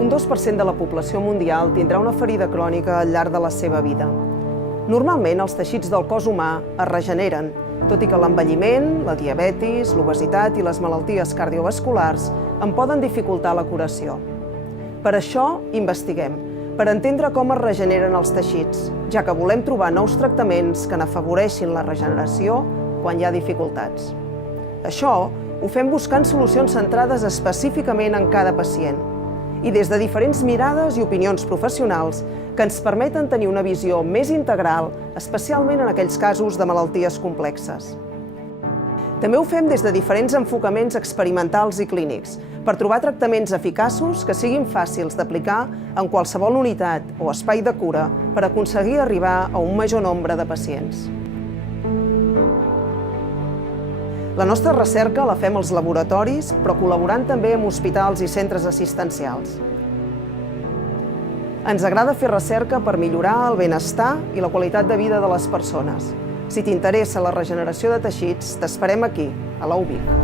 Un 2% de la població mundial tindrà una ferida crònica al llarg de la seva vida. Normalment, els teixits del cos humà es regeneren, tot i que l'envelliment, la diabetis, l'obesitat i les malalties cardiovasculars en poden dificultar la curació. Per això, investiguem, per entendre com es regeneren els teixits, ja que volem trobar nous tractaments que n'afavoreixin la regeneració quan hi ha dificultats. Això ho fem buscant solucions centrades específicament en cada pacient i des de diferents mirades i opinions professionals que ens permeten tenir una visió més integral, especialment en aquells casos de malalties complexes. També ho fem des de diferents enfocaments experimentals i clínics per trobar tractaments eficaços que siguin fàcils d'aplicar en qualsevol unitat o espai de cura per aconseguir arribar a un major nombre de pacients. La nostra recerca la fem als laboratoris, però col·laborant també amb hospitals i centres assistencials. Ens agrada fer recerca per millorar el benestar i la qualitat de vida de les persones. Si t'interessa la regeneració de teixits, t'esperem aquí, a la UVic.